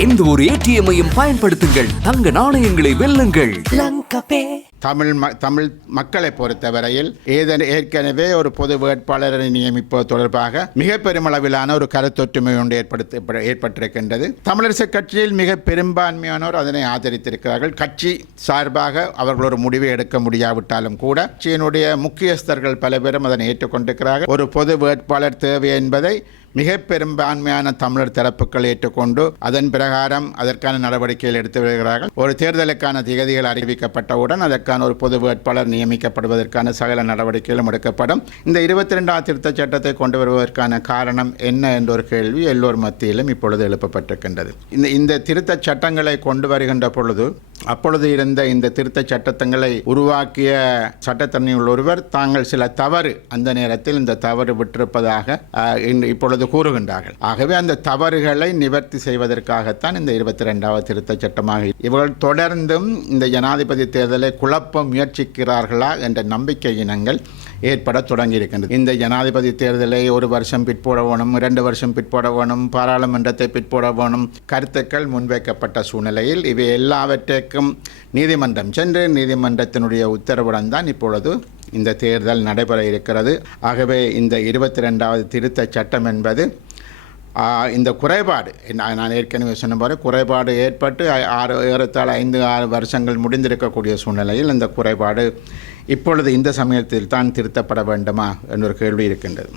எந்த ஒரு ஏடிஎம்மையும் பயன்படுத்துங்கள். தங்க நாணயங்களை வெல்லுங்கள். தமிழ் ம தமிழ் மக்களை பொறுத்தவரையில் ஏதன் ஏற்கனவே ஒரு பொது வேட்பாளரை நியமிப்பது தொடர்பாக மிக பெருமளவிலான ஒரு கருத்தொற்றுமை ஒன்று ஏற்படுத்த ஏற்பட்டிருக்கின்றது. தமிழரசு கட்சியில் மிக பெரும்பான்மையானோர் அதனை ஆதரித்திருக்கிறார்கள். கட்சி சார்பாக அவர்கள் ஒரு முடிவை எடுக்க முடியாவிட்டாலும் கூட கட்சியினுடைய முக்கியஸ்தர்கள் பல பேரும் அதனை ஏற்றுக்கொண்டிருக்கிறார்கள். ஒரு பொது வேட்பாளர் தேவை என்பதை மிக பெரும்பான்மையான தமிழர் தரப்புகள் ஏற்றுக்கொண்டு அதன் பிரகாரம் அதற்கான நடவடிக்கைகள் எடுத்து வருகிறார்கள். ஒரு தேர்தலுக்கான திகதிகள் அறிவிக்கப்பட்டவுடன் அதற்கான ஒரு பொது வேட்பாளர் நியமிக்கப்படுவதற்கான சகல நடவடிக்கைகளும் எடுக்கப்படும். இந்த இருபத்தி ரெண்டாம் திருத்தச் சட்டத்தை கொண்டு வருவதற்கான காரணம் என்ன என்ற ஒரு கேள்வி எல்லோர் மத்தியிலும் இப்பொழுது எழுப்பப்பட்டிருக்கின்றது. இந்த இந்த திருத்தச் சட்டங்களை கொண்டு வருகின்ற பொழுது அப்பொழுது இருந்த இந்த திருத்தச் சட்டத்தங்களை உருவாக்கிய சட்டத்தன்மையுள்ள ஒருவர் தாங்கள் சில தவறு அந்த நேரத்தில் இந்த தவறு விட்டிருப்பதாக இப்பொழுது கூறுகின்றார்கள். ஆகவே அந்த தவறுகளை நிவர்த்தி செய்வதற்காகத்தான் இந்த இருபத்தி ரெண்டாவது திருத்தச் சட்டமாக இவர்கள் தொடர்ந்தும் இந்த ஜனாதிபதி தேர்தலை குழப்ப முயற்சிக்கிறார்களா என்ற நம்பிக்கை இனங்கள் ஏற்பட தொடங்கியிருக்கின்றது. இந்த ஜனாதிபதி தேர்தலை ஒரு வருஷம் பிற்போட வேணும் இரண்டு வருஷம் பிற்போட வேணும் பாராளுமன்றத்தை பிற்போட வேணும் கருத்துக்கள் முன்வைக்கப்பட்ட சூழ்நிலையில் இவை எல்லாவற்றை எல்லாவற்றிற்கும் நீதிமன்றம் சென்று நீதிமன்றத்தினுடைய உத்தரவுடன் தான் இப்பொழுது இந்த தேர்தல் நடைபெற இருக்கிறது. ஆகவே இந்த இருபத்தி ரெண்டாவது திருத்தச் சட்டம் என்பது இந்த குறைபாடு நான் நான் ஏற்கனவே சொன்ன போகிற குறைபாடு ஏற்பட்டு ஆறு ஏறத்தாழ ஐந்து ஆறு வருஷங்கள் முடிந்திருக்கக்கூடிய சூழ்நிலையில் இந்த குறைபாடு இப்பொழுது இந்த சமயத்தில் தான் திருத்தப்பட வேண்டுமா? என்ற ஒரு கேள்வி இருக்கின்றது.